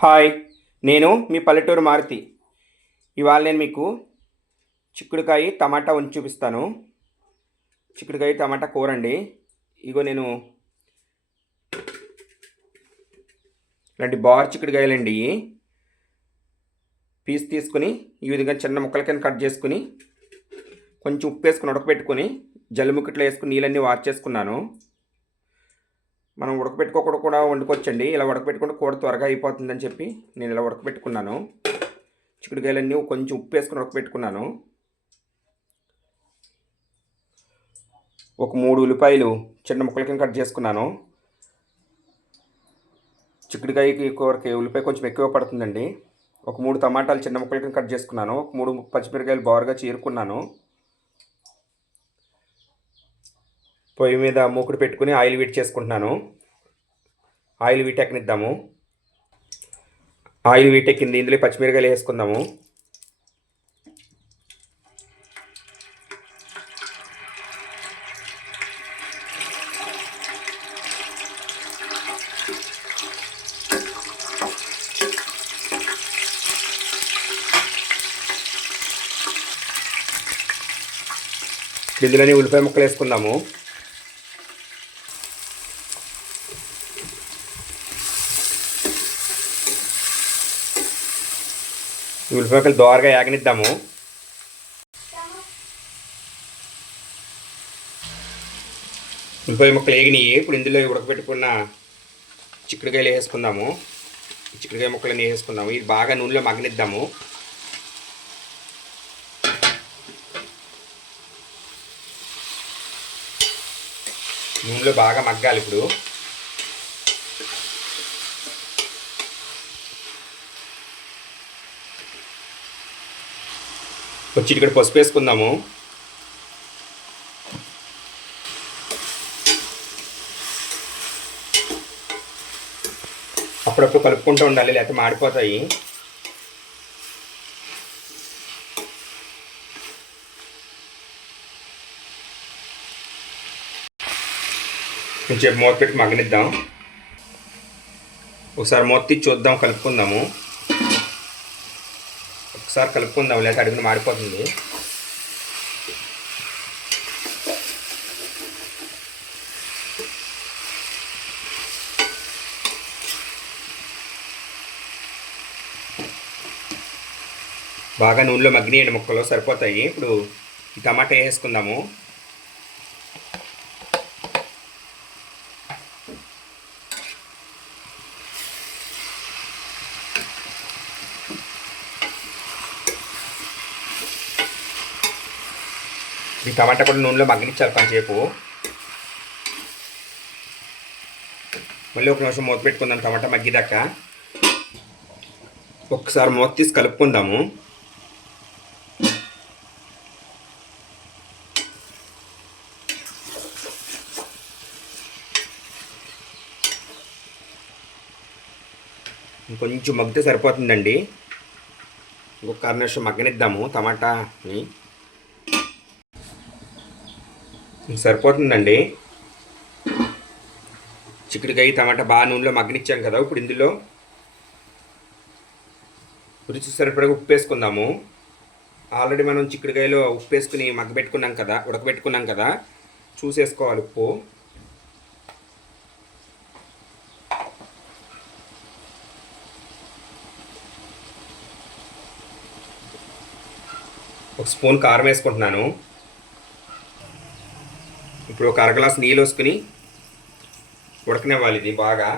Hi, నేను మీ పల్లెటూరు మారుతి. ఇవాళ నేను మీకు చిక్కుడుకాయ టమాటా వండి చూపిస్తాను. చిక్కుడుకాయ టమాటా కూర అండి. ఇగో నేను ఇలాంటి బార్ చిక్కుడుకాయలండి. పీస్ తీసుకుని ఈ విధంగా చిన్న ముక్కల కింద కట్ చేసుకుని కొంచెం ఉప్పు వేసుకుని ఉడకబెట్టుకొని జల్లిముక్కట్లో వేసుకుని నీళ్ళన్నీ వార్చేసుకున్నాను. మనం ఉడకబెట్టుకోకుండా కూడా వండుకోవచ్చండి. ఇలా ఉడకబెట్టుకుంటే కూర త్వరగా అయిపోతుందని చెప్పి నేను ఇలా ఉడకబెట్టుకున్నాను. చిక్కుడుకాయలన్నీ కొంచెం ఉప్పు వేసుకుని ఉడకబెట్టుకున్నాను. ఒక 3 ఉల్లిపాయలు చిన్న ముక్కల కింద కట్ చేసుకున్నాను. చిక్కుడుకాయకి కూరకి ఉల్లిపాయ కొంచెం ఎక్కువ పడుతుందండి. ఒక 3 టమాటాలు చిన్న ముక్కల కింద కట్ చేసుకున్నాను. ఒక 3 పచ్చిమిరకాయలు బారుగా చీరుకున్నాను. పొయ్యి మీద మూకుడు పెట్టుకుని ఆయిల్ వీట్ చేసుకుంటున్నాను. ఆయిల్ వీటెక్కనిద్దాము. ఆయిల్ వీటెక్కింది. ఇందులో పచ్చిమిరకాయలు వేసుకుందాము. ఇందులోనే ఉల్లిపాయ ముక్కలు వేసుకుందాము. ఉల్లిపాయ ముక్కలు దోరగా యాగనిద్దాము. ఉల్లిపాయ ముక్కలు వేగినాయి. ఇప్పుడు ఇందులో ఉడకబెట్టుకున్న చిక్కుడుకాయలు వేసుకుందాము. చిక్కుడుకాయ ముక్కలన్నీ వేసుకుందాము. ఇది బాగా నూనెలో మగ్గనిద్దాము. నూనెలో బాగా మగ్గాలి. ఇప్పుడు వచ్చి ఇక్కడ పసుపు వేసుకుందాము. అప్పుడప్పుడు కలుపుకుంటూ ఉండాలి, లేకపోతే మాడిపోతాయి. కొంచెం మూత పెట్టి మగ్గనిద్దాం. ఒకసారి మూత తీసి చూద్దాం, కలుపుకుందాము. ఒకసారి కలుపుకుందాం, లేకపోతే అడుగున మాడిపోతుంది. బాగా నూనెలో మగ్గినాయండి ముక్కలు, సరిపోతాయి. ఇప్పుడు ఈ టమాటా వేసుకుందాము. ఈ టమాటా కూడా నూనెలో మగ్గనిచ్చాలి కొంచెంసేపు. మళ్ళీ ఒక నిమిషం మూత పెట్టుకుందాం టమాటా మగ్గిదాకా. ఒకసారి మూత తీసి కలుపుకుందాము. ఇంకొంచెం మగ్గితే సరిపోతుందండి. ఇంకొక 1 నిమిషం మగ్గనిద్దాము టమాటాని. సరిపోతుందండి. చిక్కుడుకాయ టమాటా బాగా నూనెలో మగ్గనిచ్చాం కదా. ఇప్పుడు ఇందులో రుచి సరిపడగా ఉప్పు వేసుకుందాము. ఆల్రెడీ మనం చిక్కుడుకాయలో ఉప్పు వేసుకుని మగ్గబెట్టుకున్నాం కదా, ఉడకబెట్టుకున్నాం కదా, చూసేసుకోవాలి ఉప్పు. ఒక స్పూన్ కారం వేసుకుంటున్నాను. ఇప్పుడు ఒక 1 గ్లాస్ నీళ్ళు వేసుకుని ఉడకనివ్వాలి ఇది బాగా.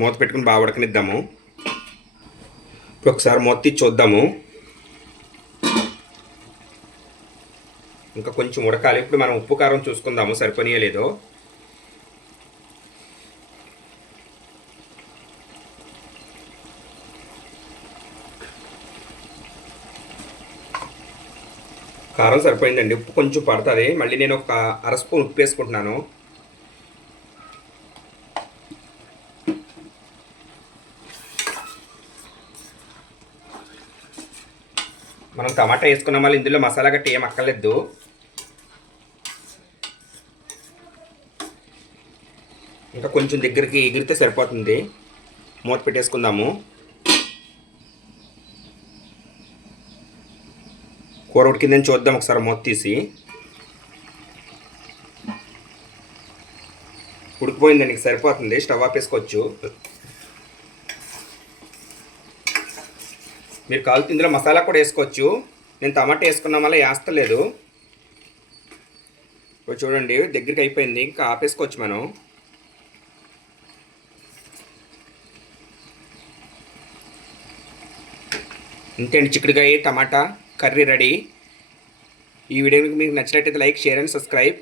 మూత పెట్టుకుని బాగా ఉడకనిద్దాము. ఇప్పుడు ఒకసారి మూత తీసి చూద్దాము. ఇంకా కొంచెం ఉడకాలి. ఇప్పుడు మనం ఉప్పు కారం చూసుకుందాము సరిపోనియో లేదో. కారం సరిపోయిందండి. ఉప్పు కొంచెం పడుతుంది. మళ్ళీ నేను ఒక 1/2 స్పూన్ ఉప్పు వేసుకుంటున్నాను. మనం టమాటా వేసుకున్న మళ్ళీ ఇందులో మసాలా గట్టి ఏం అక్కర్లేదు. ఇంకా కొంచెం దగ్గరికి ఎగిరితే సరిపోతుంది. మూత పెట్టేసుకుందాము. కూర ఉడికిందని చూద్దాం ఒకసారి మూత తీసి. ఉడికిపోయిందండి, సరిపోతుంది. స్టవ్ ఆపేసుకోవచ్చు. మీరు కావాల్సి ఇందులో మసాలా కూడా వేసుకోవచ్చు. నేను టమాటా వేసుకున్న వల్ల వేస్తలేదు. చూడండి దగ్గరికి అయిపోయింది, ఇంకా ఆపేసుకోవచ్చు మనం. ఇంతేండి, చిక్కుడుకాయ టమాటా కర్రీ రెడీ. ఈ వీడియో మీకు నచ్చినట్టయితే లైక్, షేర్ అండ్ సబ్స్క్రైబ్.